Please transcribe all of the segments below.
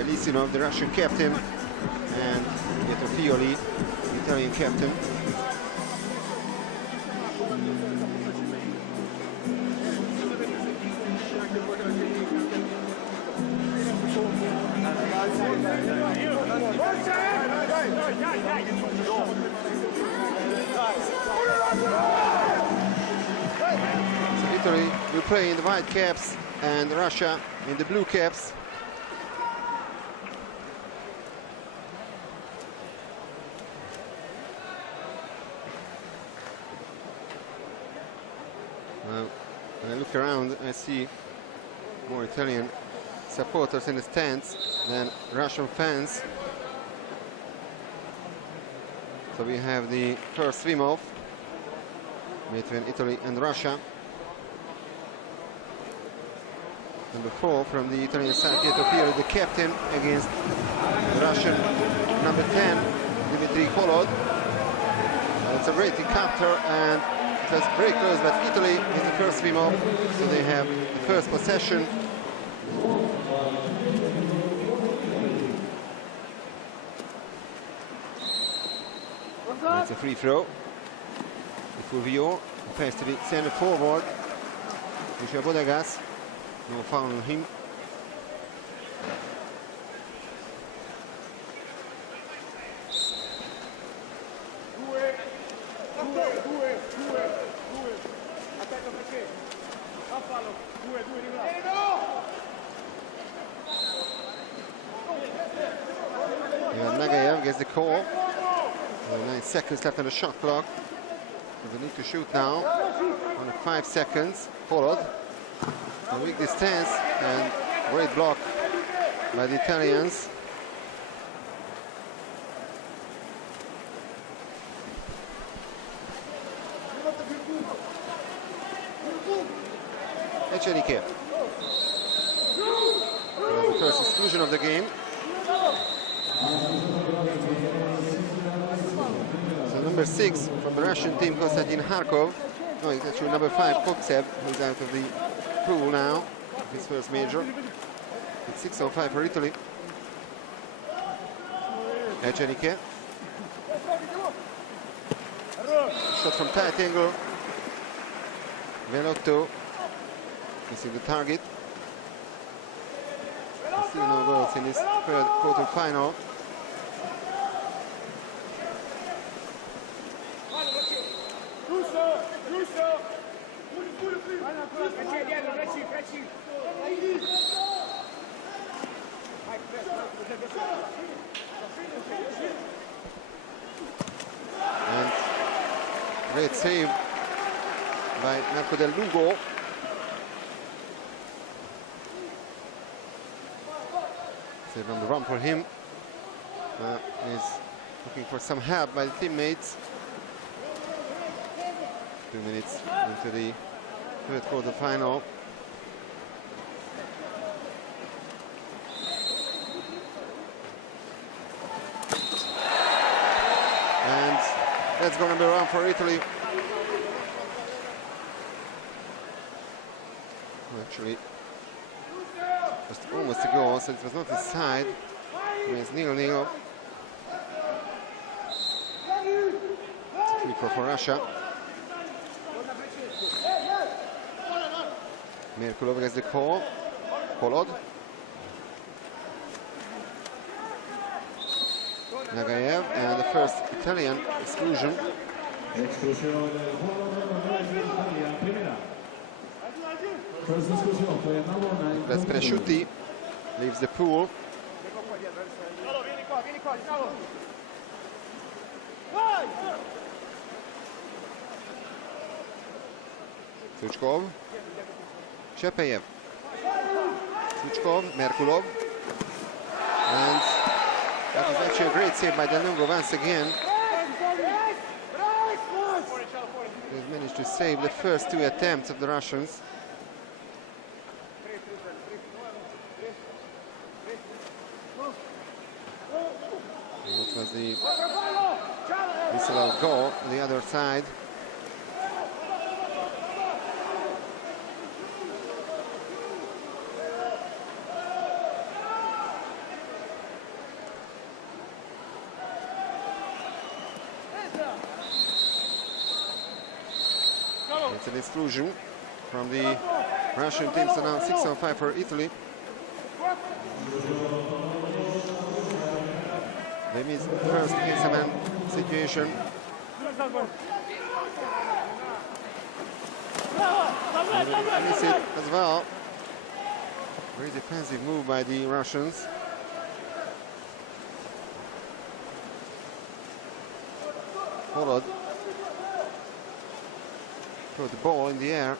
Galicinov, the Russian captain, and Pietro Fioli, the Italian captain. So Italy will play in the white caps and Russia in the blue caps. Well, when I look around, I see more Italian supporters in the stands than Russian fans. So we have the first swim-off between Italy and Russia. Number 4 from the Italian side, Pietro Fiori, the captain, against the Russian number 10, Dmitry Holod. It's a great encounter, and it was very close, but Italy in the first swim-off, so they have the first possession. It's a free throw. Fulvio pass to the center forward. Michel Bodegas. No foul on him. Nagayev gets the call. 9 seconds left on the shot clock. They need to shoot now. Only 5 seconds. Followed. A weak distance and great block by the Italians. Echenike. The first exclusion of the game. So number 6 from the Russian team, Konstantin Kharkov. No, it's actually number 5, Koksev, who's out of the pool now, his first major. It's 6:05 for Italy. Echenike. Shot from tight angle. Velotto missing the target. Still no goals in this third quarter-final. And great save by Marco Del Lugo. Save on the run for him. He's looking for some help by the teammates. 2 minutes into the third quarter final. And that's going to be around for Italy. Actually, just almost a goal, so it was not a side. It's 0-0. Free for Russia. Merkulov gets the call. Holod. Nagayev, and the first Italian exclusion. That's Cresciuti leaves the pool. Suchkov. Shepeyev. Suchkov, Merkulov. And that was actually a great save by Danungo once again. They've managed to save the first 2 attempts of the Russians. That was the disallowed goal on the other side. That's an exclusion from the Russian team, so now 6-5 for Italy. They miss the first 8-7 situation. They miss it as well. Very defensive move by the Russians. Followed. Throw the ball in the air.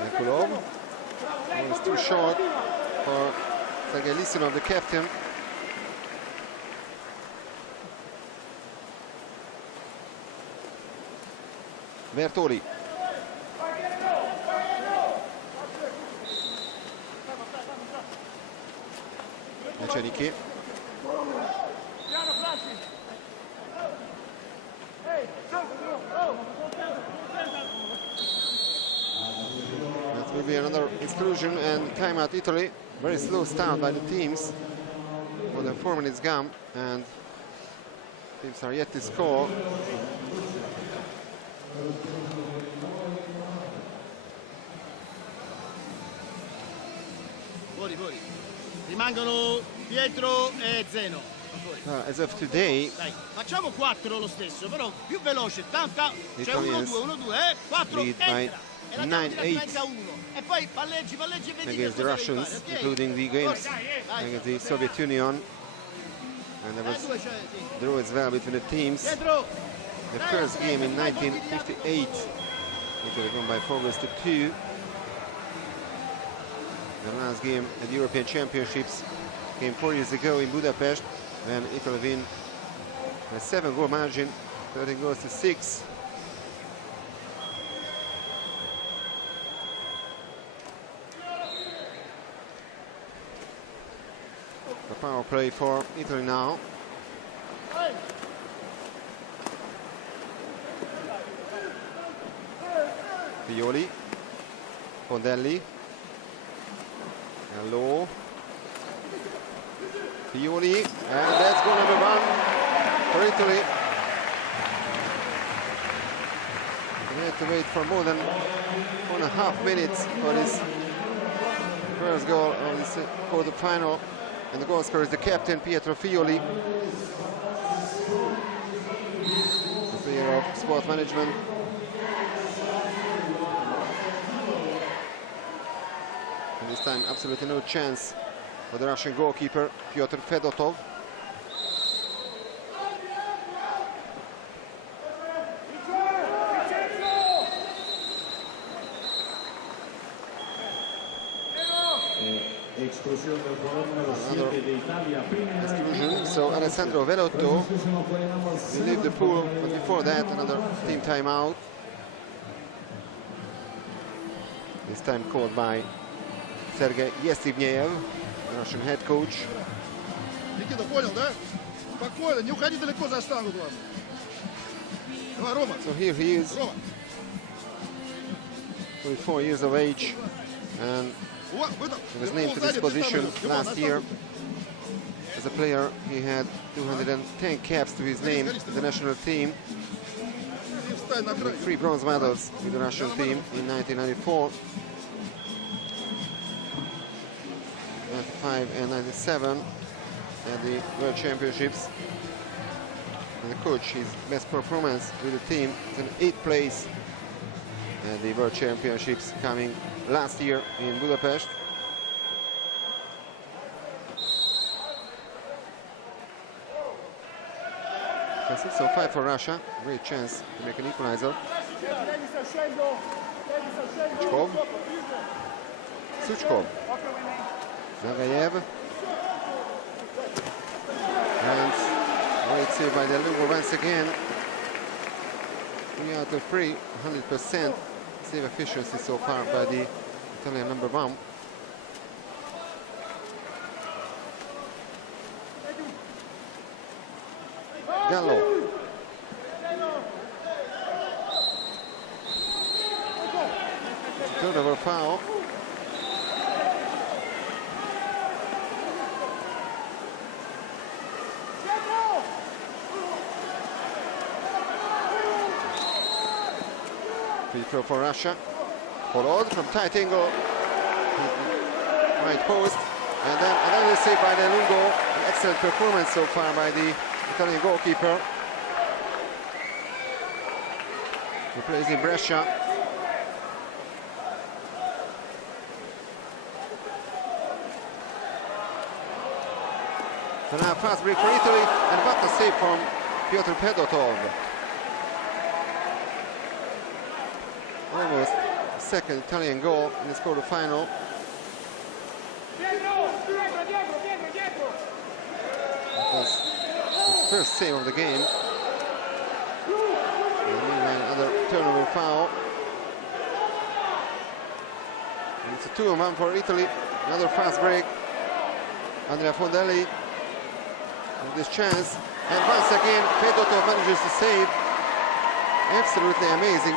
Nikolov. Ball is too short for Sergei Lisinov, the captain. Bertoli. Echeniki. That will be another exclusion and timeout Italy. Very slow start by the teams. More than 4 minutes gone and teams are yet to score. Fuori. Rimangono Pietro e Zeno. As of today, Dai, facciamo 4 lo stesso, però più veloce, tanta, cioè 1-2, 4, lead by entra, e la 9-8 1, e poi palleggi e vedi against the Russians, including the games against the Soviet Union. And there was draw as well between the teams. The first game in 1958, Italy won by 4-2. The last game at the European Championships came 4 years ago in Budapest, when Italy win a 7-goal margin, 13 goals to 6. The power play for Italy now. Pioli, Pondelli, Hello. Pioli, and that's goal number 1 for Italy. We had to wait for more than 1.5 minutes for this first goal of this quarter-final, and the goal scorer is the captain Pietro Fioli, the player of sport management. And this time, absolutely no chance for the Russian goalkeeper, Pyotr Fedotov. Exclusion. So Alessandro Velotto will leave the pool, but before that, another team timeout. This time called by Sergei Yevseyev, Russian head coach. Никита, понял, да? Спокойно, не уходи далеко, застанут вам. Давай, Рома. So here he is, Рома. 24 years of age, and he was named to this position last year. As a player, he had 210 caps to his name in the national team, with 3 bronze medals with the Russian team in 1994, 95 and 97 at the World Championships. And the coach, his best performance with the team is an 8th place at the World Championships coming last year in Budapest. So 5 for Russia, great chance to make an equalizer. Suchkov, Zagayev, and great save by the Lugo once again. 3 out of 3, 100% save efficiency so far by the Italian number 1. Gallo. Turnover foul. Free throw for Russia. Followed from tight angle. Right post. And then another save by De Lungo. An excellent performance so far by the Italian goalkeeper. He plays in Brescia. So now fast break for Italy, and what a save from Piotr Pedotov. Almost second Italian goal in this quarterfinal. That was his first save of the game. And meanwhile, another turnover foul. And it's a 2-on-1 for Italy. Another fast break. Andrea Fondelli with this chance. And once again, Pedotov manages to save. Absolutely amazing.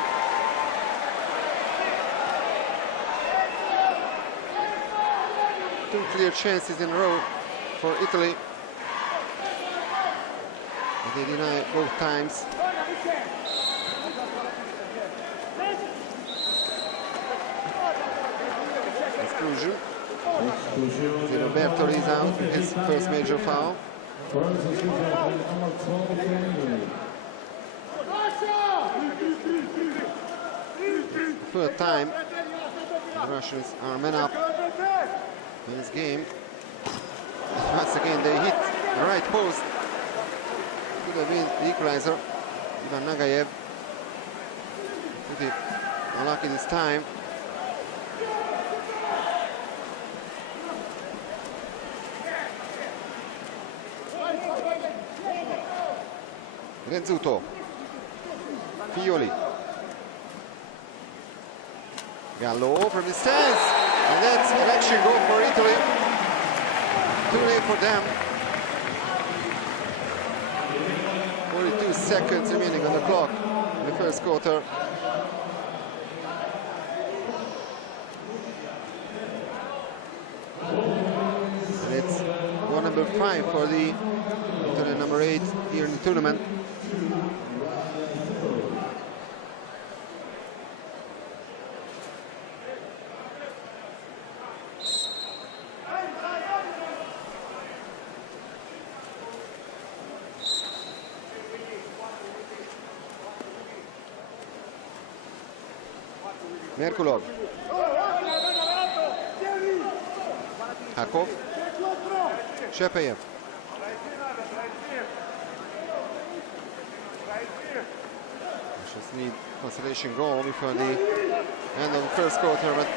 Two clear chances in a row for Italy. But they deny both times. Exclusion. Roberto is out with his first major foul. Third time the Russians are men up in this game. Once again they hit the right post. Could have been the equalizer. Ivan Nagayev pretty unlucky this time. Renzuto, Fioli, Gallo from distance, and that's an action goal for Italy. Too late for them. 42 seconds remaining on the clock in the first quarter. And it's goal number 5 for the Italian number 8 here in the tournament. Merkulov, Hakov, Shepeyev. Just need consolation goal before the end of the first quarter, but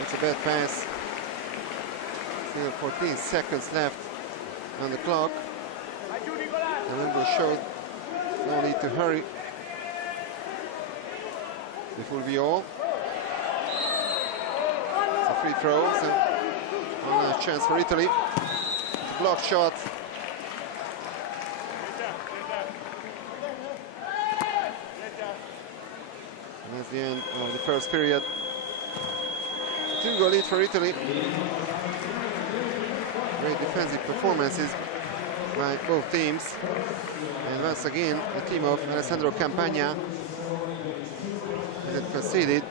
it's a bad pass. Still 14 seconds left on the clock. The number showed no need to hurry. This will be all. It's a free throw, so one last chance for Italy. It's a block shot. And that's the end of the first period. 2-goal lead for Italy. Great defensive performances by both teams. And once again, the team of Alessandro Campagna had conceded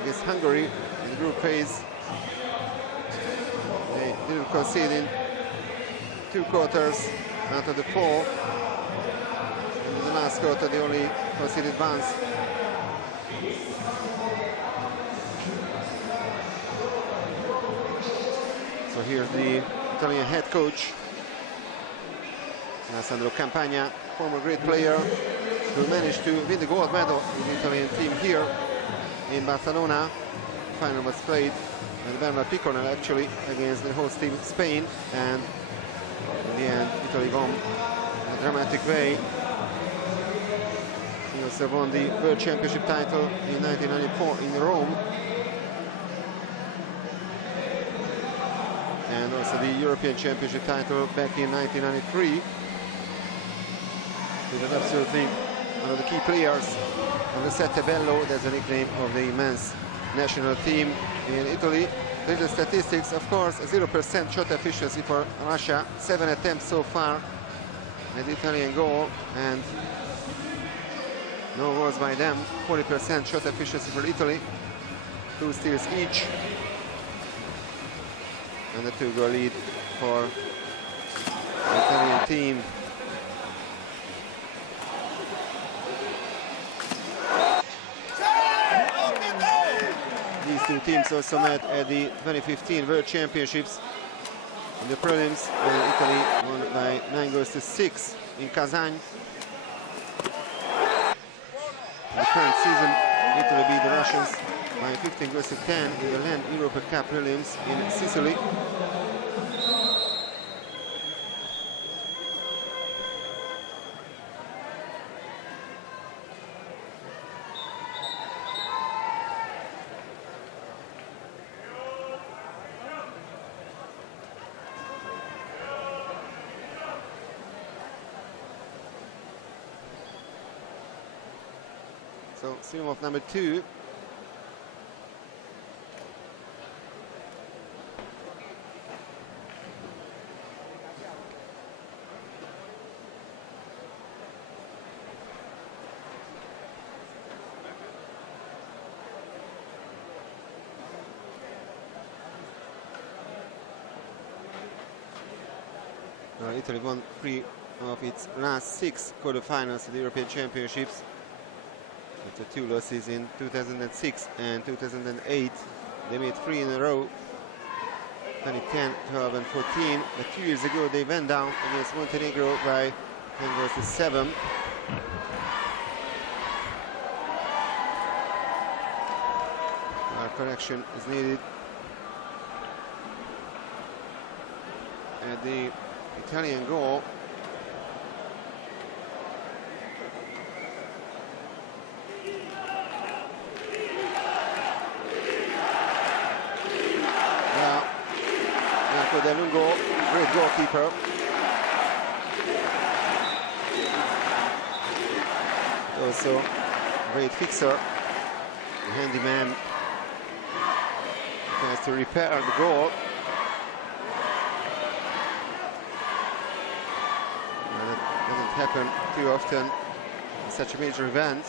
against Hungary in the group phase. They didn't concede in 2 quarters out of the 4. And in the last quarter they only conceded once. So here's the Italian head coach, Alessandro Campagna, former great player who managed to win the gold medal in the Italian team here in Barcelona. The final was played at Bernal Piconel actually against the host team Spain, and in the end Italy won in a dramatic way. He also won the World Championship title in 1994 in Rome, and also the European Championship title back in 1993. He was absolutely one of the key players of the Sette Bello. That's the nickname of the men's national team in Italy. Little statistics, of course, 0% shot efficiency for Russia, 7 attempts so far at the Italian goal, and No goals by them. 40% shot efficiency for Italy. 2 steals each. And a 2-goal lead for the Italian team. These two teams also met at the 2015 World Championships. In the prelims, when Italy won by 9-6 in Kazan. In the current season, Italy beat the Russians by 15-10 in the Land Europa Cup prelims in Sicily. So, swim off number 2. Italy won 3 of its last 6 quarterfinals of the European Championships. After 2 losses in 2006 and 2008, they made 3 in a row, 2010, 12 and 14. But 2 years ago they went down against Montenegro by 10-7. Correction is needed at the Italian goal. Lungo, great goalkeeper. Also, great fixer, the handyman tries to repair the goal. And that doesn't happen too often in such a major event.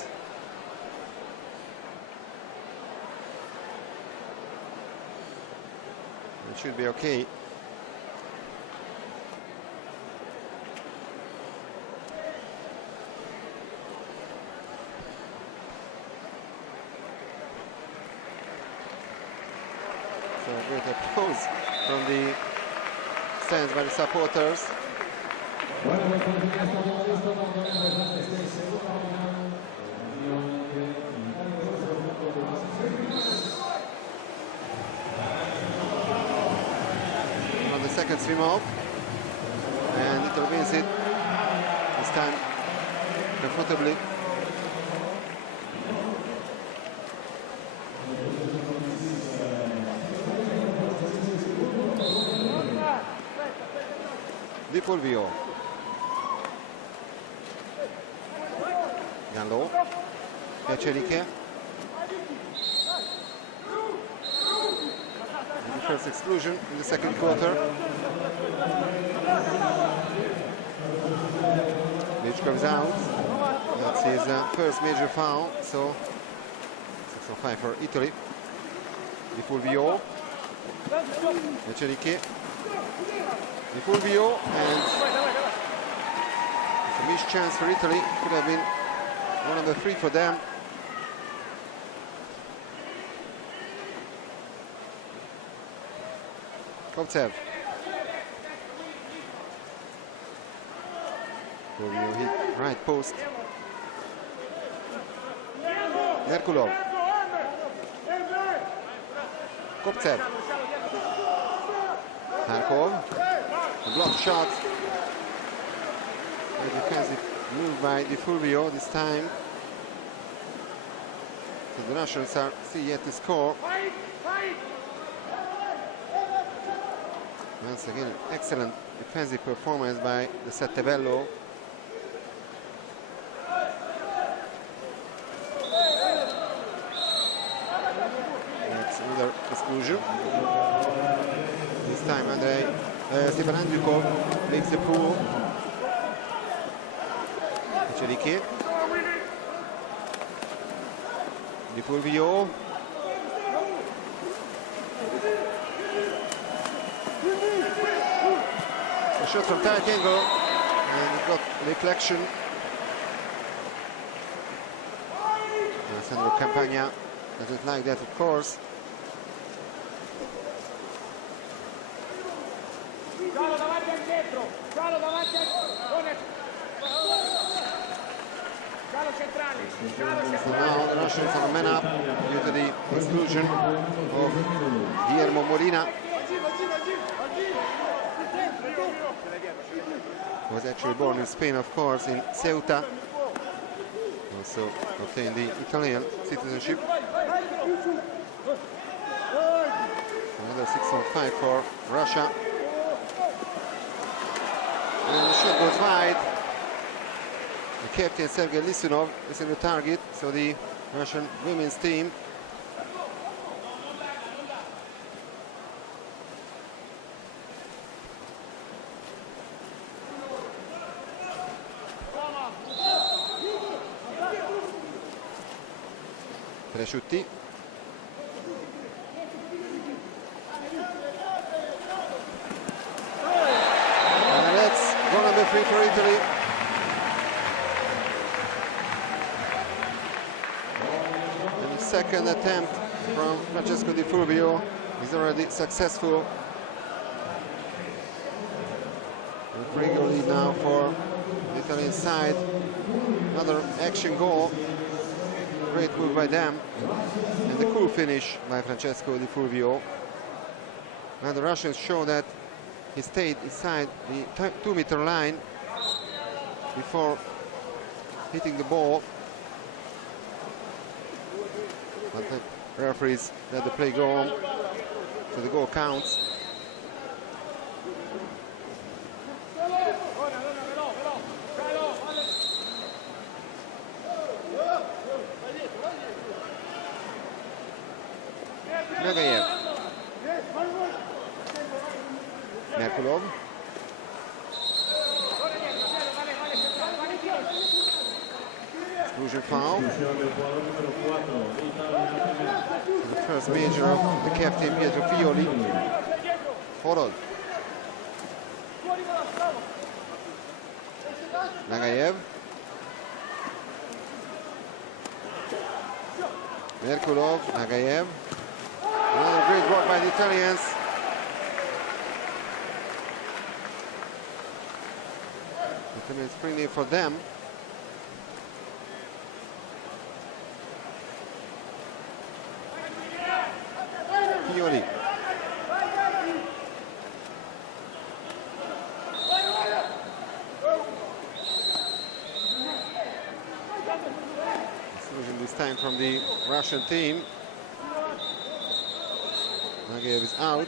It should be okay. So great applause from the stands by the supporters. On the second swim off, and Italy wins it this time comfortably. Di Fulvio, Gallo, Piacerike, and the first exclusion in the second quarter. Which comes out. That's his first major foul, so 6-5 for Italy. Di Fulvio, Piacerike. Di Fulvio, and it's a missed chance for Italy. Could have been 1-3 for them. Kovtsev. Fulvio hit right post. Merkulov. Kovtsev. Harkov. A block shot. A defensive move by Di Fulvio this time. So the Russians are still yet to score. Once again, excellent defensive performance by the Settebello. That's another exclusion. This time Stefan Andrikov leaves the pool. Piacerike. Di Fulvio. A shot from tight angle, and it got deflection. Alessandro Campagna doesn't like that, of course. So now the Russians are man up due to the exclusion of Guillermo Molina. Was actually born in Spain, of course, in Ceuta. Also obtained the Italian citizenship. Another 6-on-5 for Russia. And the shot goes wide. The captain Sergei Lisunov is in the target, so the Russian women's team Presciutti. And that's goal number 3 for Italy. And the second attempt from Francesco Di Fulvio is already successful. A free goal lead now for the Italian side. Another action goal. Great move by them, and the cool finish by Francesco Di Fulvio. Now the Russians show that he stayed inside the 2-meter line before hitting the ball, but the referees let the play go on, so the goal counts. Nagayev. Merkulov. Exclusion foul. The first major of the captain Pietro Fioli. Horod. Nagayev. Merkulov, Nagayev. Another great work by the Italians. Italians springing for them. Fiori. Exclusion this time from the Russian team. Nagayev is out.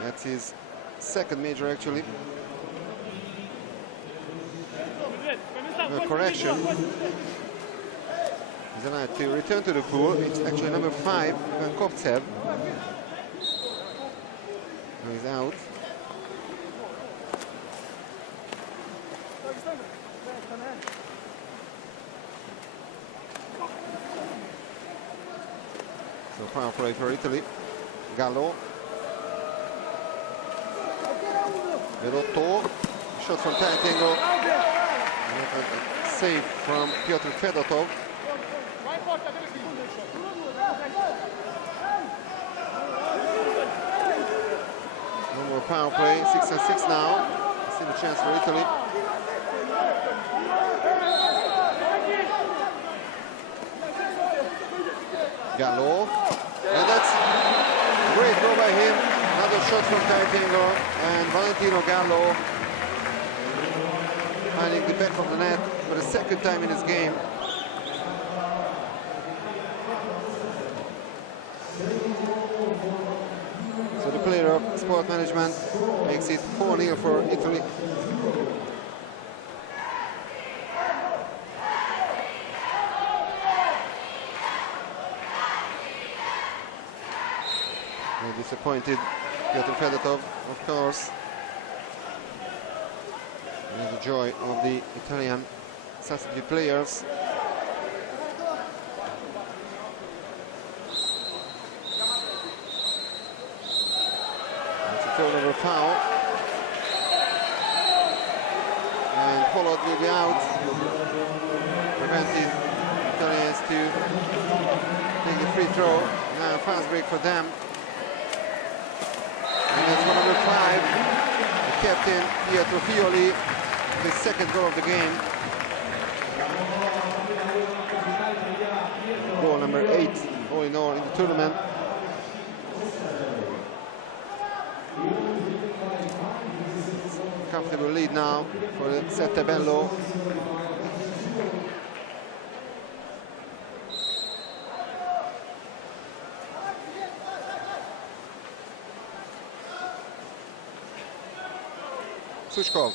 That's his second major, actually. No correction. He's allowed to return to the pool. It's actually number 5, Ivan Koptsev. No, he's out. So power play for Italy. Gallo. Velotto. Shot from tight angle. Save from Pyotr Fedotov. No more power play. 6-on-6 now. Still a chance for Italy. Gallo. And that's a great goal by him. Another shot from tight angle. And Valentino Gallo finding the back of the net for the second time in his game. So the player of sport management makes it 4-0 for Italy. Disappointed Pyotr Fedotov, of course. And the joy of the Italian substitute players. turnover foul. And Pollock will be out, preventing Italians to take the free throw. Now a fast break for them. And it's number 5, the captain Pietro Fioli, his second goal of the game. Goal number 8, all in all, in the tournament. Comfortable lead now for the Sette Bello. Suchkov.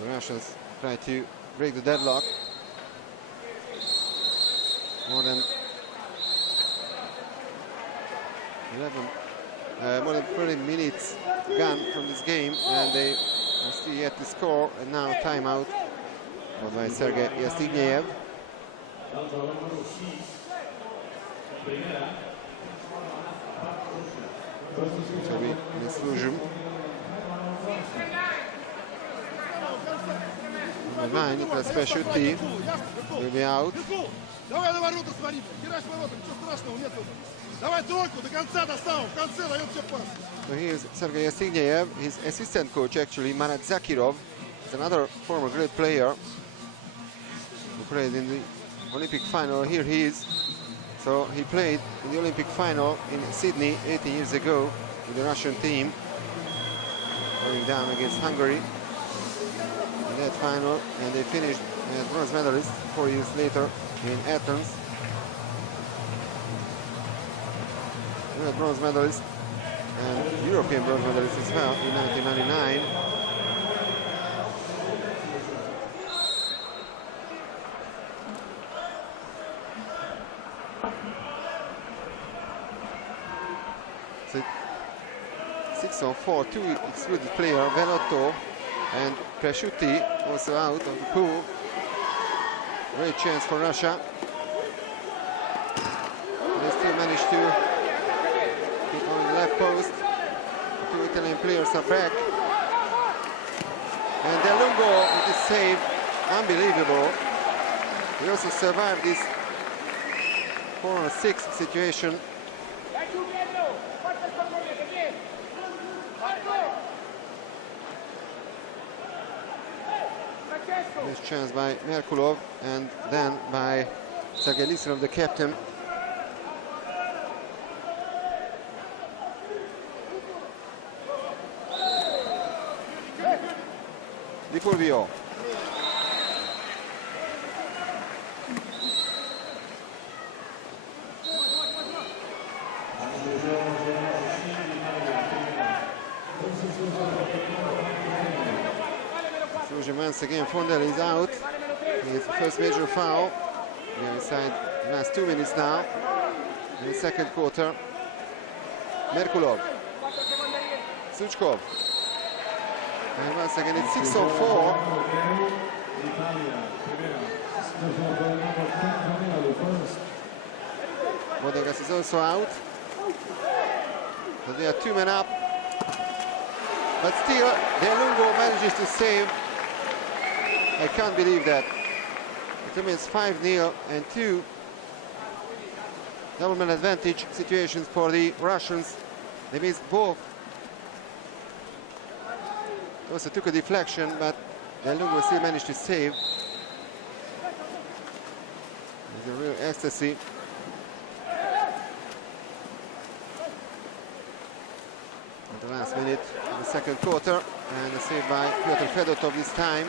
The Russians try to break the deadlock. More than 30 minutes gone from this game, and they are still yet to score. And now timeout by Sergei Yastigniev. It will be an exclusion. Number 9, Nicolas Pesciutti will be out. Давай на ворота смотри, херачь ворота, ничего страшного нет. Давай тройку, до конца доставим, в конце даем тебе пас. So here's Sergei Yastigniev. His assistant coach, actually, Marat Zakirov, is another former great player who played in the Olympic final. Here he is. So he played in the Olympic final in Sydney 18 years ago with the Russian team, going down against Hungary in that final, and they finished as bronze medalists 4 years later in Athens. They were bronze medalists and European bronze medalists as well in 1999. So 6-on-4, 2 excluded player, Velotto and Pesciutti also out of the pool. Great chance for Russia. They still managed to keep on the left post. The 2 Italian players are back. And Del Lungo with this save, unbelievable. He also survived this 4-on-6 situation. Nice chance by Merkulov, and then by Sergei Lisinov, the captain. Di Fulvio. Once again, Fondel is out. His first major foul. We are inside the last 2 minutes now in the second quarter. Merkulov. Suchkov. And once again, it's 6-on-4. Bodegas is also out. So they are 2 men up. But still, Del Lungo manages to save. I can't believe that. It remains 5-0 and 2 double man advantage situations for the Russians. They missed both. Also took a deflection, but Del Lungo still managed to save. It's a real ecstasy. At the last minute of the second quarter, and a save by Piotr Fedotov this time.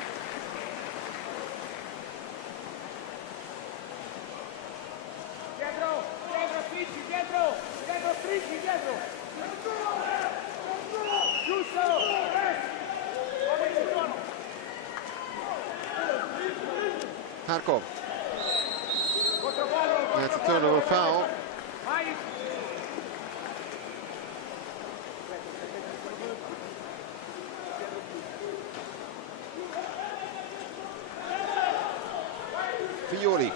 Harkov. That's a turnover foul. Fiori.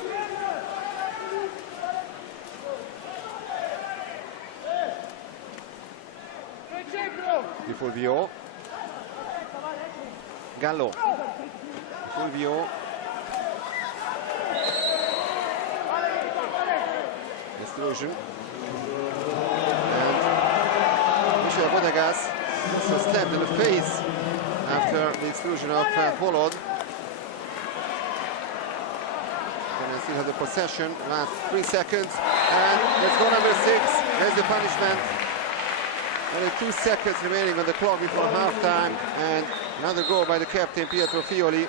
Fulvio. Gallo. Fulvio. Exclusion. And Michel Bodegas was slapped in the face after the exclusion of Polod. And they still have the possession, last 3 seconds. And let's go number 6. There's the punishment. Only 2 seconds remaining on the clock before halftime. And another goal by the captain, Pietro Fioli.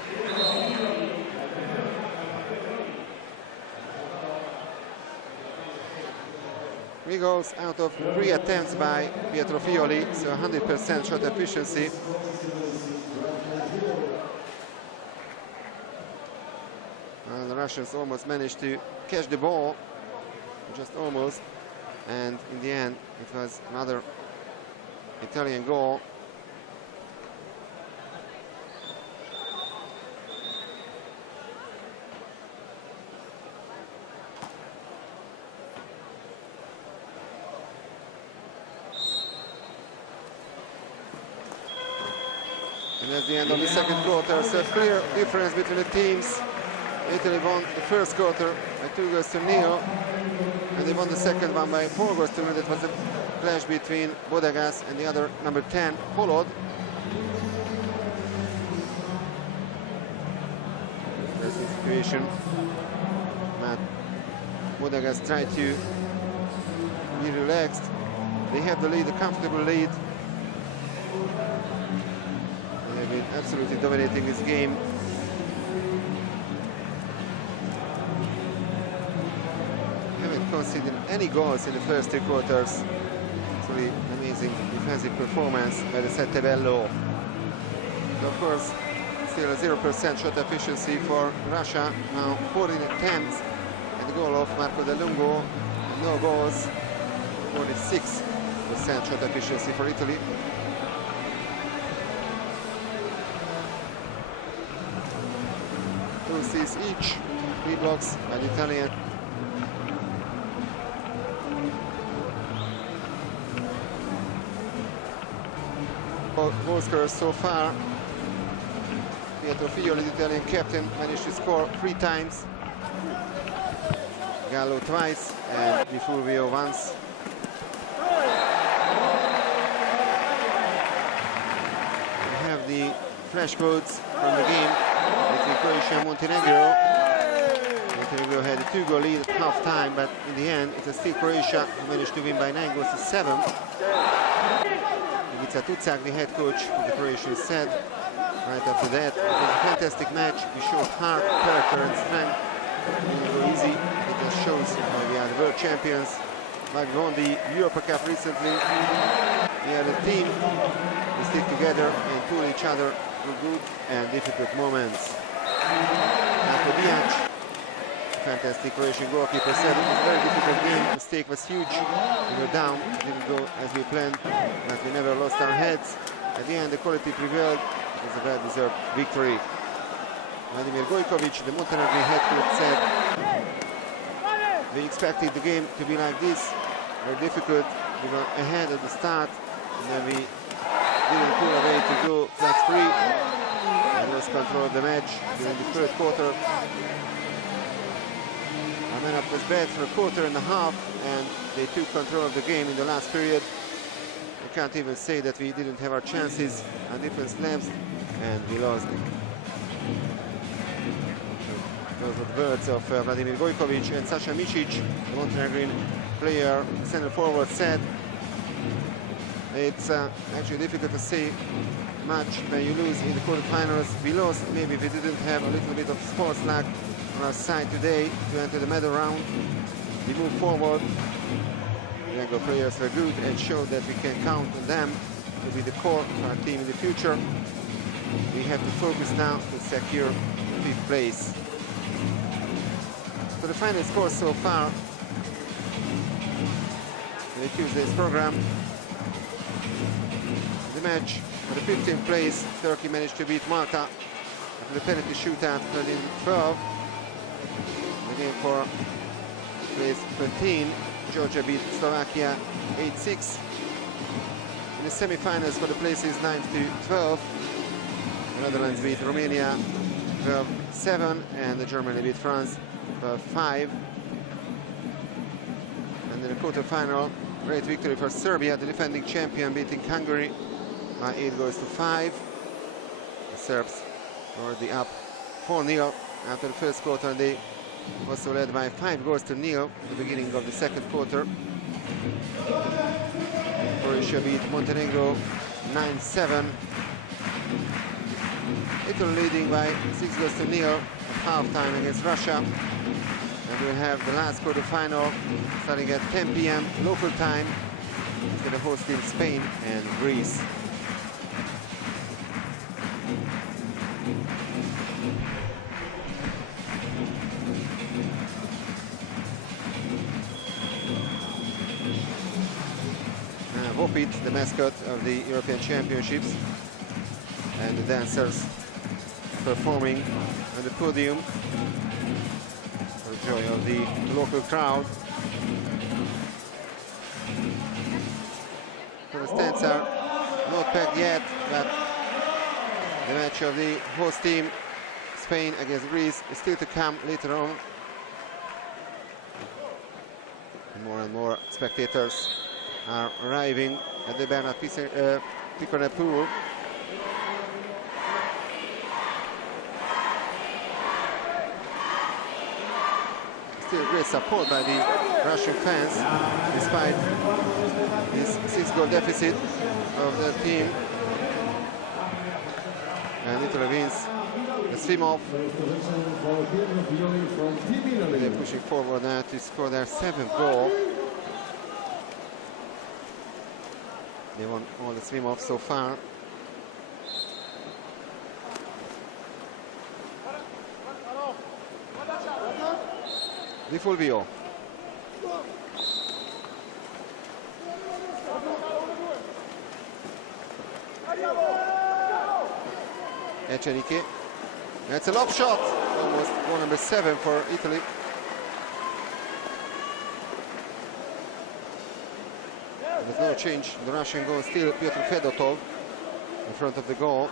3 goals out of 3 attempts by Pietro Fioli, so 100% shot efficiency. And the Russians almost managed to catch the ball, just almost, and in the end it was another Italian goal. And that's the end of the second quarter, so a clear difference between the teams. Italy won the first quarter by 2-0, and they won the second one by 4-0. That was a clash between Bodegas and the other number 10, Polod. That's the situation. But Bodegas tried to be relaxed. They have the lead, a comfortable lead. They've been absolutely dominating this game. Haven't conceded any goals in the first 2 quarters. It's really amazing defensive performance by the Settebello. So of course, still a 0% shot efficiency for Russia. Now 14 attempts at the goal of Marco Del Lungo. No goals, 46% shot efficiency for Italy. Sees each, 3 blocks by the Italian. Goal scorers so far. Pietro Fioli, the Italian captain, managed to score 3 times. Gallo twice and Di Fulvio once. We have the flash codes from the game between Croatia and Montenegro. Montenegro had a 2-goal lead at half-time, but in the end it was still Croatia who managed to win by 9-7. Ivica Tucak, the head coach of the Croatians, said right after that, it was a fantastic match. We showed heart, character and strength. It didn't go easy. It just shows why we are the world champions. Like we won the Europa Cup recently. We are a team. We stick together and pull each other through good and difficult moments. Marko Dijac, fantastic Croatian goalkeeper, said it was a very difficult game. The stake was huge. We were down, didn't go as we planned, but we never lost our heads. At the end, the quality prevailed. It was a well-deserved victory. Vladimir Gojkovic, the Montenegrin head coach, said, "We expected the game to be like this, very difficult. We were ahead at the start, and then we didn't pull away to go flat-free and lost control of the match during the third quarter. Our man-up was bad for a quarter and a half, and they took control of the game in the last period. We can't even say that we didn't have our chances. Our defense lapsed, and we lost." Those were the words of Vladimir Gojkovic. And Sasha Micic, the Montenegrin player, center forward, said, "It's actually difficult to say much when you lose in the quarterfinals. We lost, maybe we didn't have a little bit of sports luck on our side today to enter the medal round. We moved forward. The Anglo players were good and showed that we can count on them to be the core of our team in the future. We have to focus now to secure 5th place." So the final score so far in Tuesday's program. The match for the 15th place, Turkey managed to beat Malta after the penalty shootout 13-12. The game for place 13, Georgia beat Slovakia 8-6. in the semi-finals for the places 9-12. The Netherlands beat Romania 12-7, and the Germany beat France 12-5. And in the quarter-final, great victory for Serbia, the defending champion, beating Hungary by 8-5. The Serbs were up 4-0 after the first quarter. They also led by 5-0 at the beginning of the second quarter. Croatia beat Montenegro 9-7. Italy leading by 6-0 at halftime against Russia. And we'll have the last quarter-final starting at 10 p.m. local time, with the host team Spain and Greece. Vopit, the mascot of the European Championships, and the dancers performing on the podium for the joy of the local crowd. So the stands are not packed yet, but the match of the host team, Spain against Greece, is still to come later on. And more spectators are arriving at the Bernard Picornet pool. Still great support by the Russian fans, despite this 6-goal deficit of their team. And Italy wins the swim-off. They're pushing forward now to score their 7th goal. They won all the swim-offs so far. Di Fulvio. Echenike. That's a lob shot. Almost goal number 7 for Italy. With no change, the Russian goal, still Piotr Fedotov in front of the goal.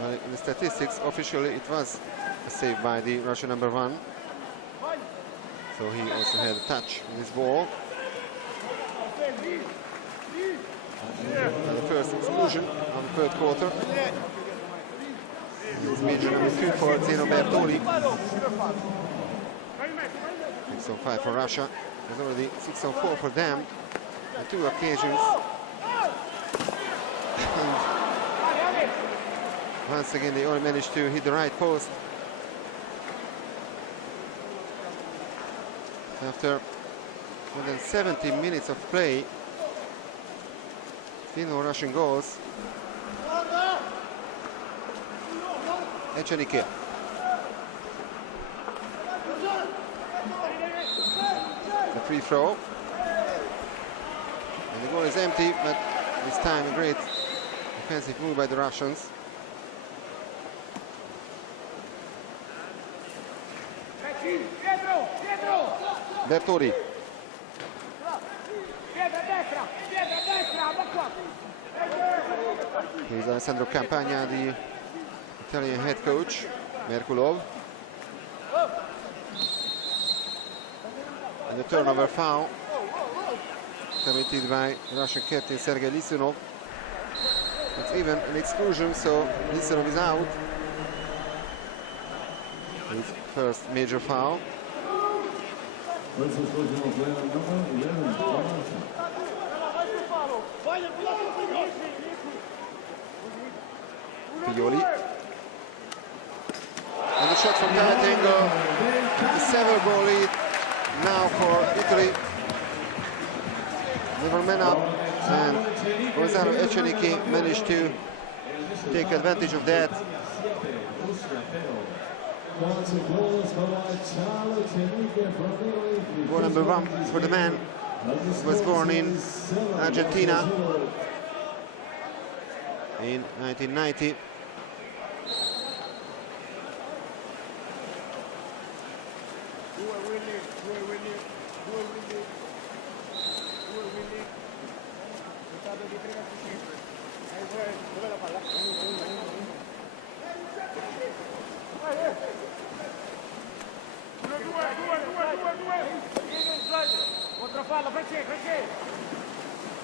Well, in the statistics, officially it was a save by the Russian number 1. So he also had a touch with his ball. The first exclusion of the third quarter. It's major number 2 for Zeno Bertoli. 6-5 for Russia. There's already 6-4 for them on 2 occasions. And once again, they only managed to hit the right post. After more than 70 minutes of play, still no Russian goals. Echenike. The free throw. And the goal is empty, but this time a great defensive move by the Russians. Bertoli. Here's Alessandro Campagna, the Italian head coach. Merkulov. And the turnover foul committed by Russian captain Sergei Lisunov. It's even an exclusion, so Lisunov is out. His first major foul. Pioli. And the shot from that angle. The 7-goal lead now for Italy. They were men up, and Gonzalo Echenike managed to take advantage of that. Goal number 1 for the man who was born in Argentina in 1990.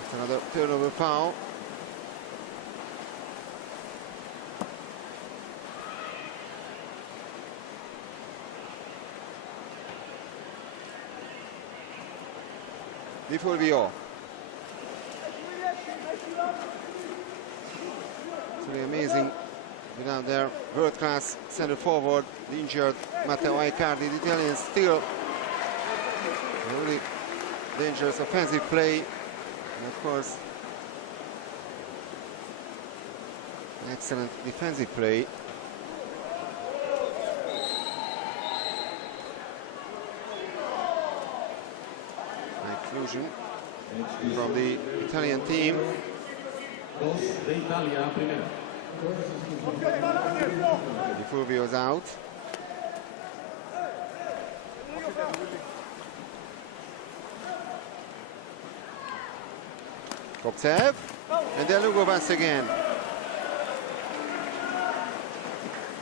It's another turnover foul. Di Fulvio. It's really amazing without their world-class center forward, the injured Matteo Aicardi. The Italians still really dangerous offensive play, and of course excellent defensive play. Exclusion from the Italian team. Di Fulvio is out. Kopsev, and Del Lungo once again.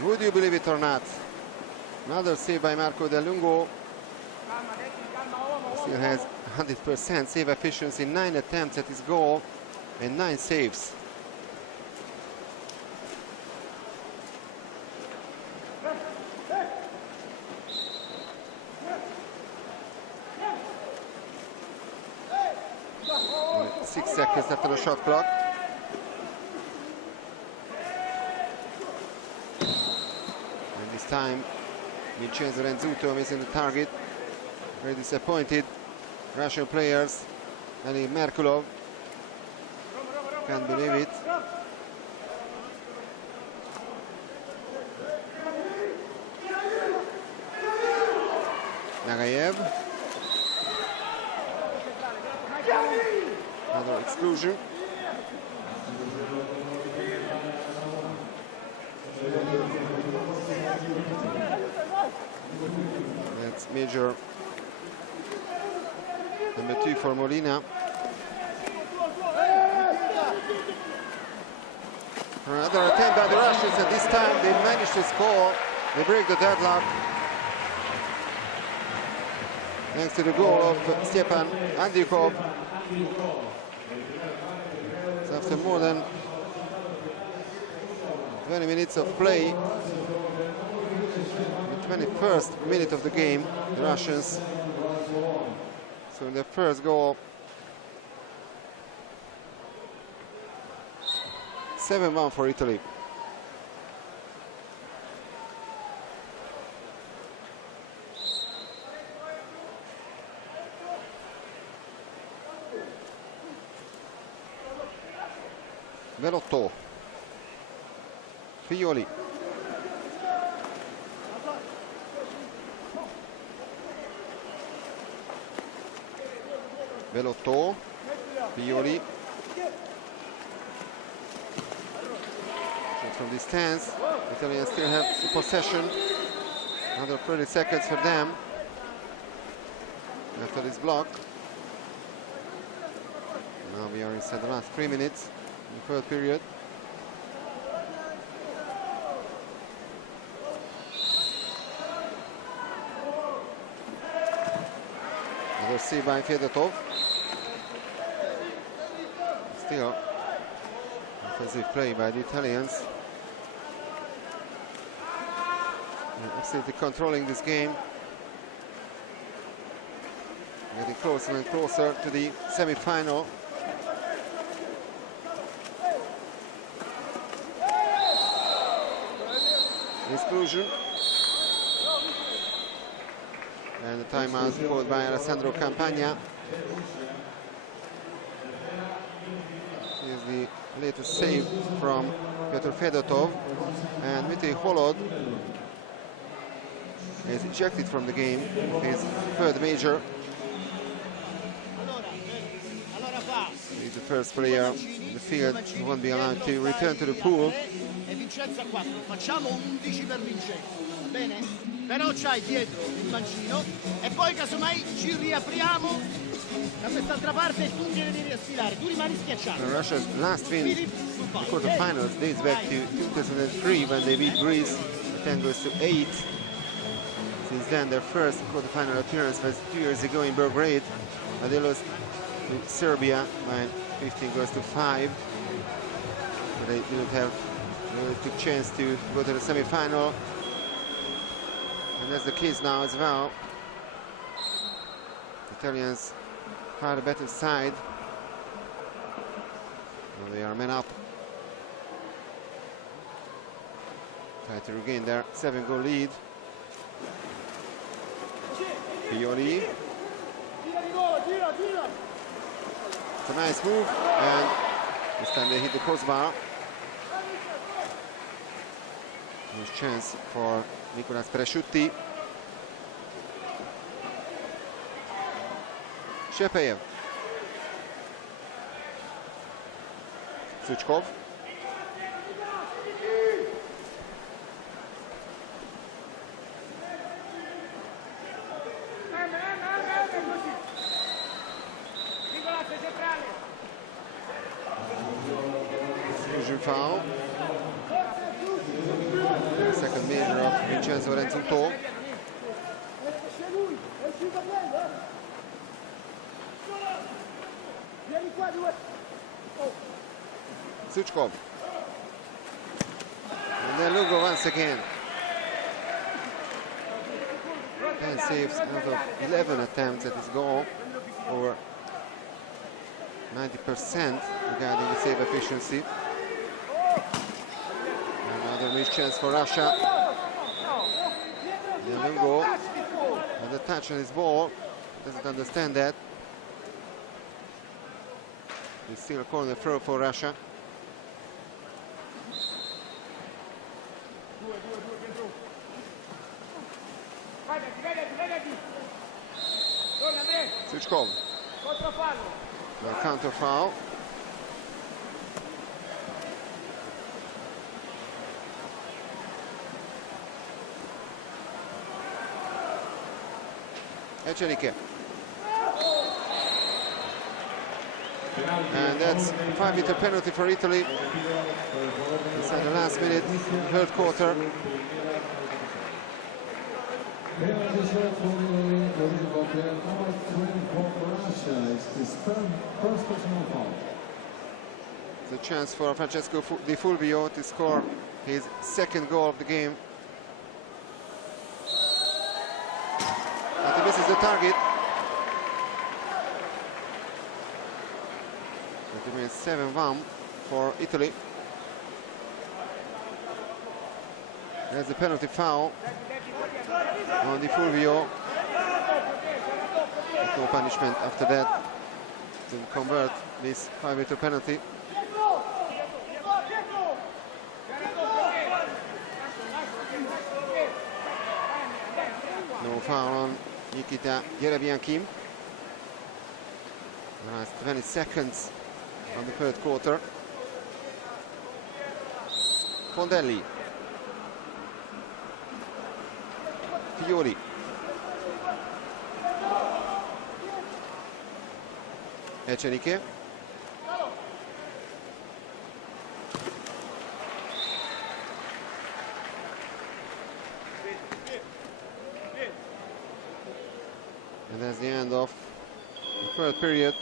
Would you believe it or not? Another save by Marco Del Lungo. Still has 100% save efficiency, 9 attempts at his goal and 9 saves. And 6 seconds after the shot clock. And this time Vincenzo Renzuto missing the target. Very disappointed. Russian players, and Merkulov, can't believe it. Nagayev, another exclusion. That's major. Number 2 for Molina. Another attempt by the Russians, and this time they managed to score. They break the deadlock thanks to the goal of Stepan Andrikov. So after more than 20 minutes of play, in the 21st minute of the game, the Russians. So in the first goal, 7-1 for Italy. Velotto, Fioli, Velotto, Fioli. Shot from distance. The Italians still have the possession. Another 30 seconds for them after this block. Now we are inside the last 3 minutes in the third period. Another save by Fedotov. Still offensive play by the Italians. They're absolutely controlling this game. Getting closer and closer to the semi-final. Exclusion. And the timeout called by Alessandro Campagna. Here's the latest save from Piotr Fedotov. And Dmitry Holod is ejected from the game, his third major. He's the first player in the field who won't be allowed to return to the pool. E Vincenzo a 4. Facciamo 11 per Vincenzo, va bene? però c'hai dietro il mancino e poi casomai ci riapriamo da quest'altra parte e tu vieni devi sfilare, tu rimani schiacciato. Russia's last win in quarterfinals dates back to 2003 when they beat Greece 10 goes to 8. Since then, their first quarterfinal appearance was 2 years ago in Belgrade, but they lost to Serbia by 15 goes to 5. But they didn't have a chance to go to the semi-final, and that's the case now as well. The Italians are the better side. Well, they are men up. Try to regain their 7-goal lead. Pioli. It's a nice move, and this time they hit the crossbar. Huge chance for Nicolas Presciutti. Shepeyev. Suchkov. Fusion foul. The second major of Vincenzo Renzuto. Suchkov. And then Lugo once again. 10 saves out of 11 attempts at his goal, over 90% regarding the save efficiency. Another missed chance for Russia. And Lugo had a touch on his ball, doesn't understand that. It's still a corner throw for Russia. Suchkov. No counter foul. Echenike. And that's a 5-meter penalty for Italy. Inside the last minute, third quarter. The chance for Francesco Di Fulvio to score his second goal of the game. But he misses the target. It remains 7-1 for Italy. There's the penalty foul on Di Fulvio. No punishment after that to convert this 5-meter penalty. No foul on Nikita Yerebiankin. Last 20 seconds on the third quarter. Fondelli. Pioli. Echenike. And that's the end of the third period.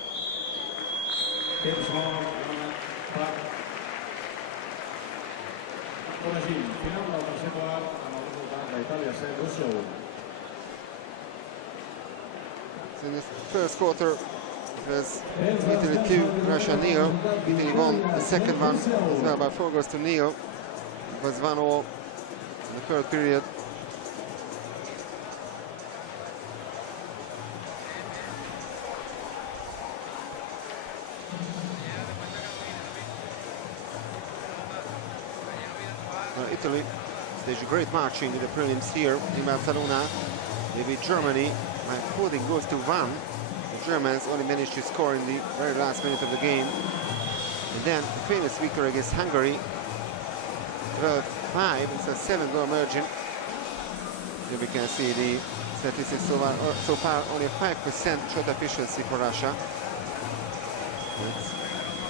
So in the first quarter, it was Italy 2, Russia 0. Italy won the second one as well by 4 goals to 0. It was 1-0 in the third period. Italy staged a great marching in the prelims here in Barcelona. They beat Germany by 14 goals to 1. The Germans only managed to score in the very last minute of the game. And then the famous victory against Hungary, 12-5. It's a 7-goal margin. Here we can see the statistics so far, only 5% shot efficiency for Russia. It's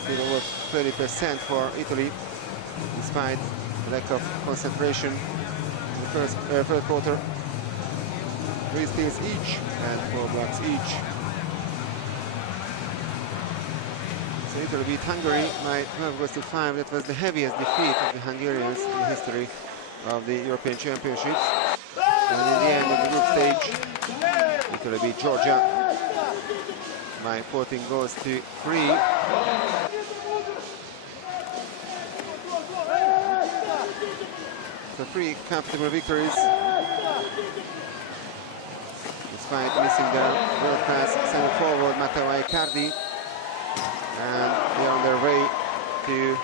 still over 30% for Italy, despite the lack of concentration in the third quarter. 3 steals each and 4 blocks each. So Italy beat Hungary by 12-5. That was the heaviest defeat of the Hungarians in the history of the European Championships. And in the end of the group stage, Italy beat Georgia by 14-3. So 3 comfortable victories, despite missing their world-class center forward Matteo Icardi, and they are on their way to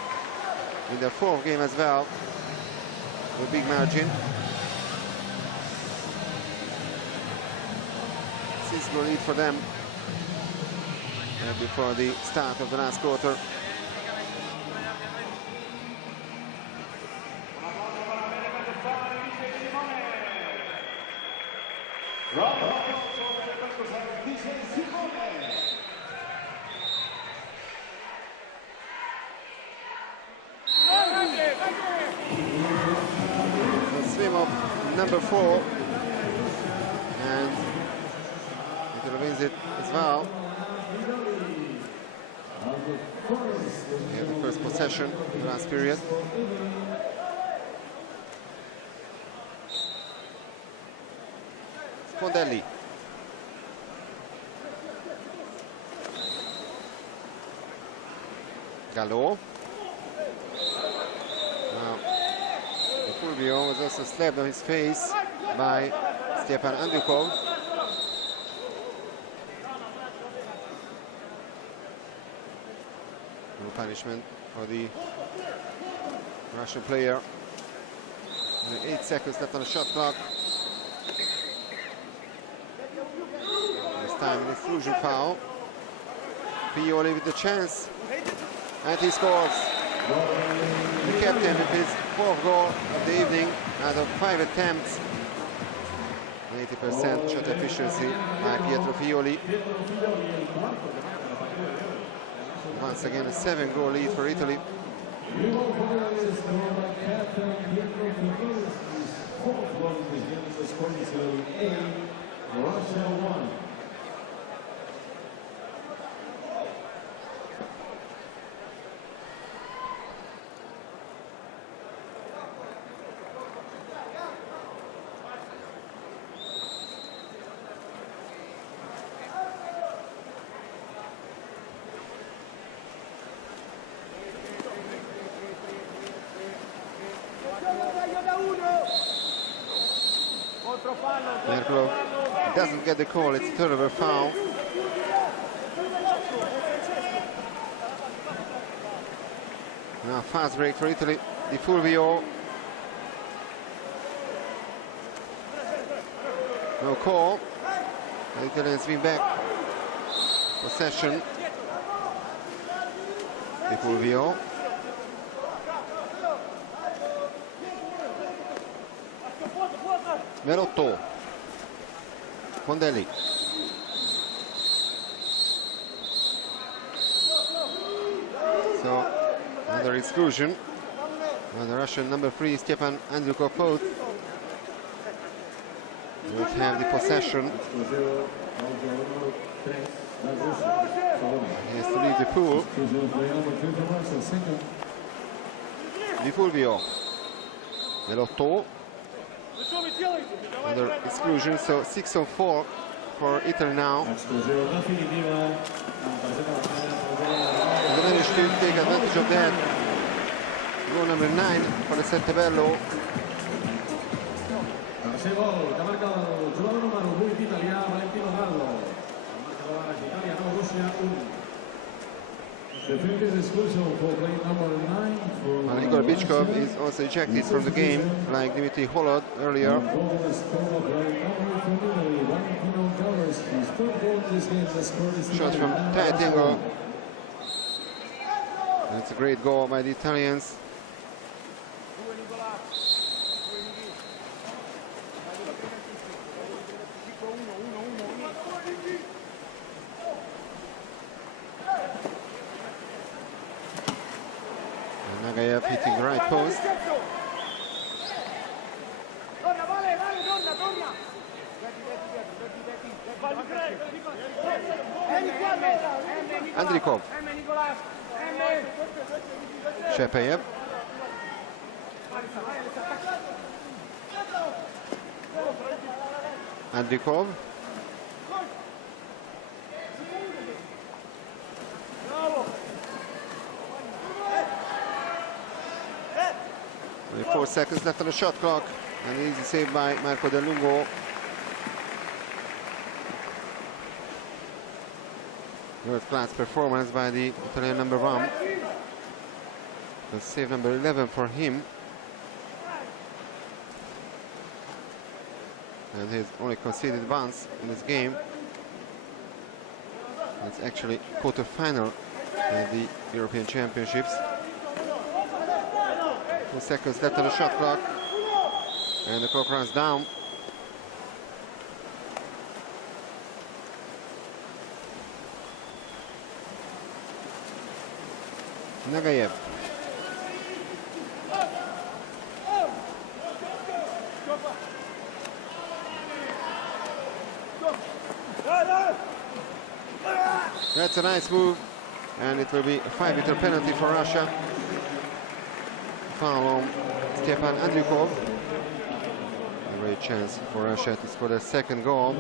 win their 4th game as well, with a big margin. 6-goal lead for them before the start of the last quarter. Swim of number 4, and Italy wins it as well. We have the first possession in the last period. Fondelli. Gallo. Now, Fulvio was also slapped on his face by Stepan Andrukov. No punishment for the Russian player. 8 seconds left on the shot clock. This time an exclusion foul. Pioli with the chance, and he scores. The captain with his 4th goal of the evening out of 5 attempts. 80% shot efficiency by Pietro Fioli. Once again, a 7-goal lead for Italy. Merklo doesn't get the call, it's a turnover foul. Now fast break for Italy, Di Fulvio. No call. The Italians win back possession. Di Fulvio. Melotto. Fondelli. So another exclusion. And the Russian number 3, Stepan Andrukov, both will have the possession. He has to leave the pool. Di Fulvio. Melotto. Another exclusion, so 6 on 4 for Italy now. They managed to take advantage of that. Goal number 9 for the Settebello. Igor Bichkov is also ejected from the game, like Dmitry Holod earlier. Shot from tight angle. That's a great goal by the Italians. Nagayev hitting the right post. Andrikov. Shepeyev. Andrikov. Only 4 seconds left on the shot clock. An easy save by Marco Del Lungo. World-class performance by the Italian number 1. The save number 11 for him. And he's only conceded once in this game. It's actually quarter-final at the European Championships. 4 seconds left on the shot clock. And the clock runs down. Nagayev. That's a nice move, and it will be a 5-meter penalty for Russia. Foul on Stepan Andrikov. A great chance for Russia to score their second goal.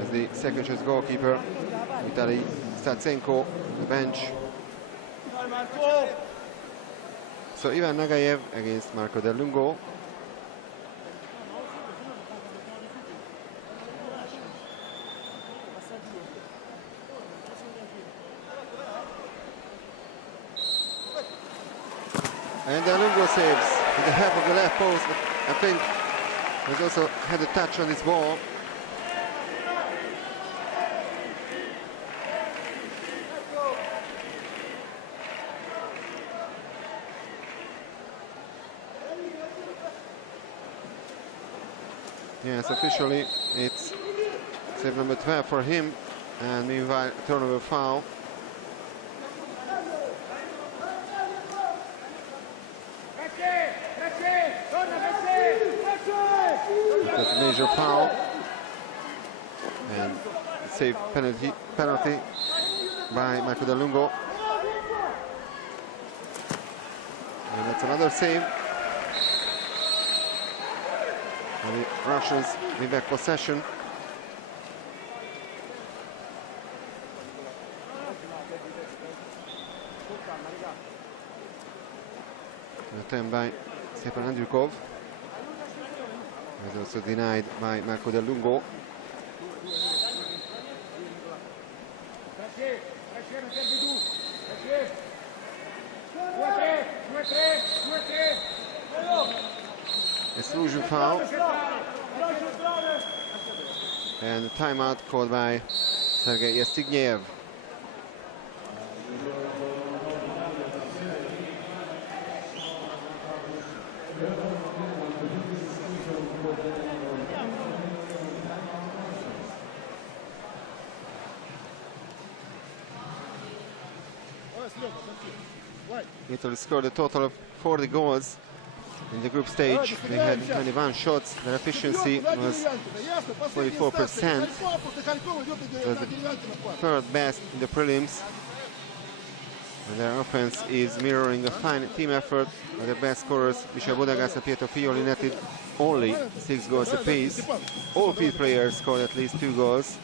As the second choice goalkeeper, Vitaly Statsenko, the bench. So Ivan Nagayev against Marco Del Lungo. And Del Lungo saves with the help of the left post. I think he's also had a touch on this ball. Yes, officially it's save number 12 for him, and meanwhile turnover foul. That's a major foul, and save penalty by Marco Del Lungo. And that's another save. And the Russians win back possession. An attempt by Stepan Andrikov. Was also denied by Marco Del Lungo. Exclusion foul. And a timeout called by Sergei Yastigniev. Italy scored a total of 40 goals in the group stage. They had 21 shots. Their efficiency was 44%. It was the third best in the prelims. And their offense is mirroring a fine team effort. The best scorers, Michel Bodegas and Pietro Fioli, netted only 6 goals apiece. All field players scored at least 2 goals.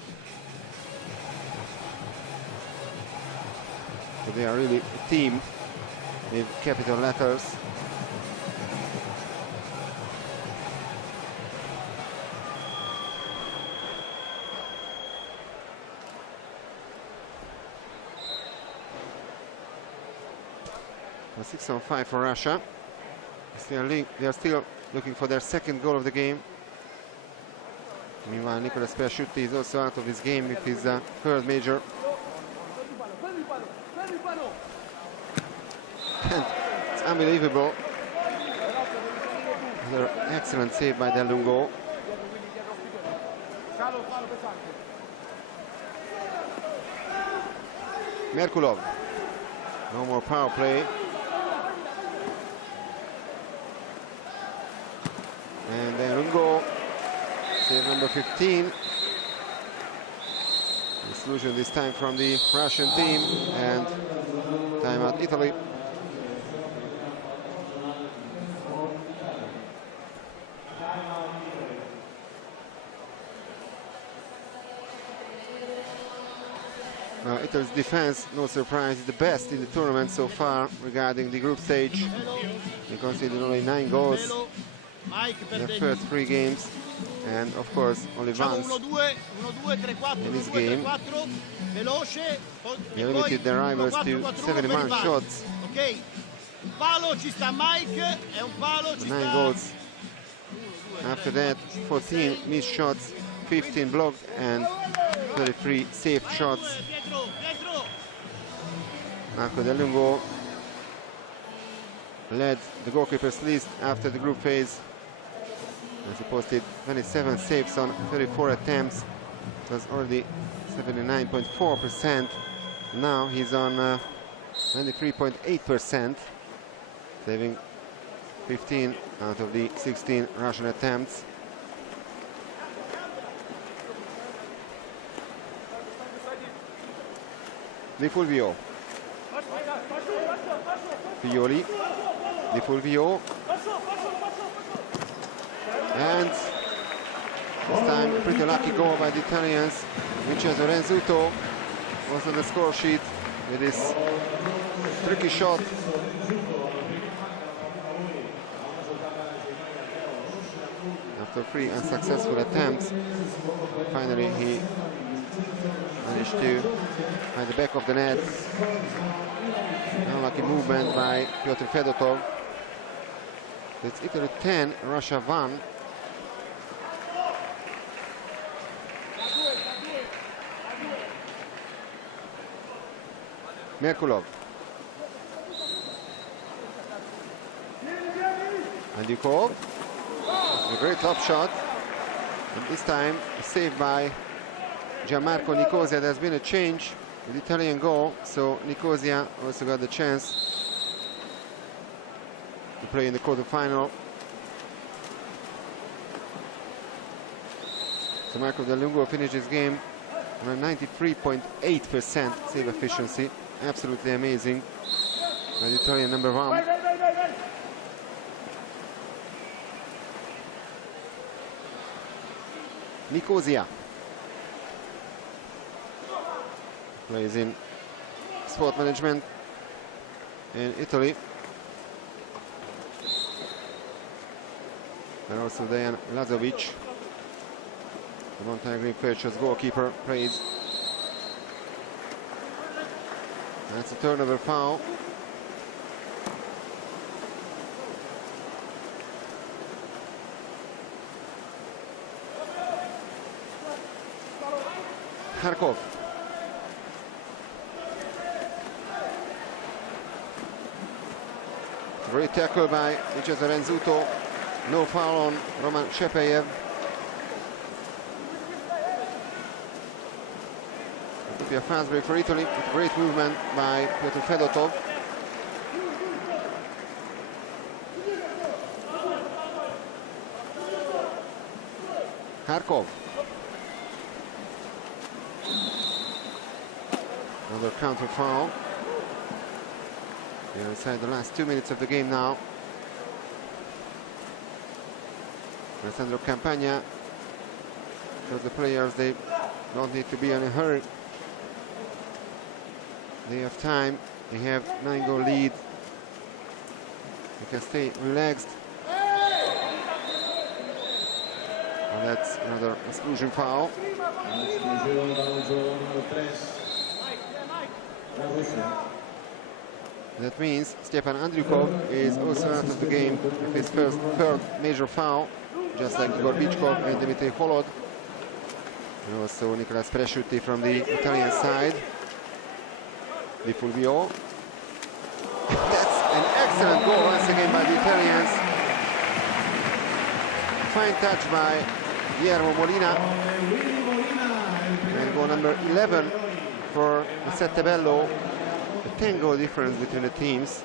So they are really a team with capital letters. A 6-on-5 for Russia. They are still looking for their second goal of the game. Meanwhile, Nicolas Piasciutti is also out of this game with his third major. And it's unbelievable. Another excellent save by Del Lungo. Merkulov. No more power play. And then Lungo, save number 15. The solution this time from the Russian team, and timeout Italy. Italy's defense, no surprise, is the best in the tournament so far regarding the group stage. They conceded only 9 goals in their first 3 games, and of course only once in this game. They limited their rivals to 71 shots. 9 goals. After that, 14 missed shots, 15 blocked, and 33 saved shots. Marco Del Lungo led the goalkeepers list after the group phase, as he posted 27 saves on 34 attempts. It was already 79.4%. Now he's on 93.8%, saving 15 out of the 16 Russian attempts. Di Fulvio. Fioli. Di Fulvio. And this time a pretty lucky goal by the Italians. Vincenzo Renzuto was on the score sheet with his tricky shot. After 3 unsuccessful attempts, finally he managed to find the back of the net. An unlucky movement by Piotr Fedotov. It's Italy 10, Russia 1. Merkulov. Andukov. A great top shot. And this time saved by Gianmarco Nicosia. There's been a change with the Italian goal, so Nicosia also got the chance to play in the quarterfinal. So Marco Del Lungo finished his game on a 93.8% save efficiency. Absolutely amazing by the Italian number 1. Nicosia plays in sport management in Italy. And also Dejan Lazovic, the Montenegrin Purchase goalkeeper, plays. That's a turnover foul. Kharkov. Great tackle by Vincenzo Renzuto. No foul on Roman Shepeyev. It could be a fast break for Italy with great movement by Piotr Fedotov. Kharkov. Another counter foul. They're inside the last 2 minutes of the game now. Alessandro Campagna tells the players they don't need to be in a hurry. They have time. They have 9-goal lead. They can stay relaxed. And that's another exclusion foul. That means Stepan Andrukov is also out of the game with his third major foul, just like Igor Bichkov and Dmitry Holod. And also Nicolas Presciutti from the Italian side. Di Fulvio. That's an excellent goal once again by the Italians. Fine touch by Guillermo Molina. And goal number 11 for the Settebello. A 10-goal difference between the teams.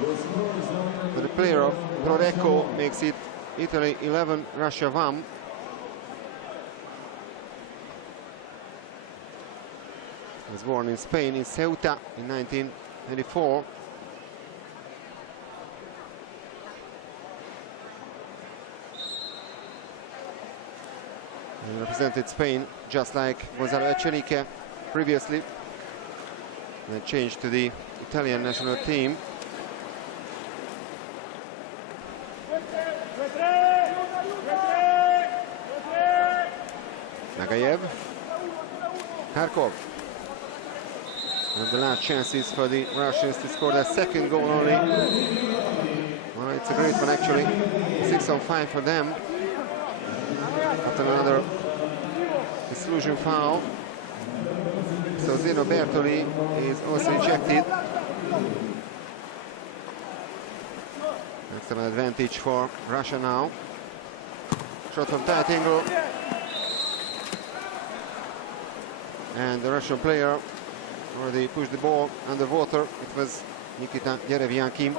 But the player of Prodeco makes it Italy 11, Russia 1. He was born in Spain, in Ceuta, in 1984. He represented Spain just like Gonzalo Echenique previously. Then changed to the Italian national team. Nagayev, Kharkov. And the last chances for the Russians to score their second goal only. Well, it's a great one actually. 6 on 5 for them. After another exclusion foul. So Zeno Bertoli is also ejected. That's an advantage for Russia now. Shot from tight angle. And the Russian player already pushed the ball underwater. It was Nikita Yereviankin.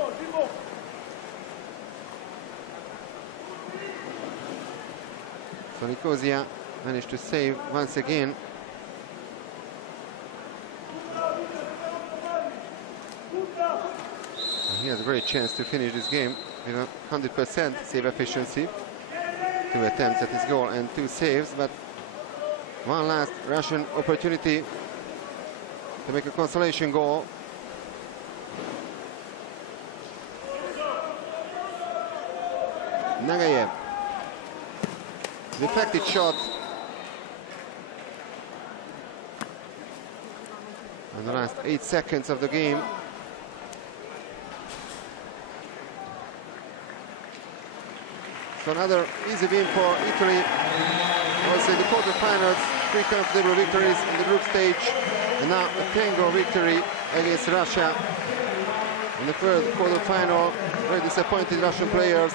So Nicosia managed to save once again. And he has a great chance to finish this game with a 100% save efficiency. 2 attempts at his goal and 2 saves, but one last Russian opportunity to make a consolation goal. Nagayev. Deflected shot. And the last 8 seconds of the game. So another easy win for Italy. Also in the quarterfinals, 3 comfortable victories in the group stage. And now a tango victory against Russia. In the third quarterfinal, very disappointed Russian players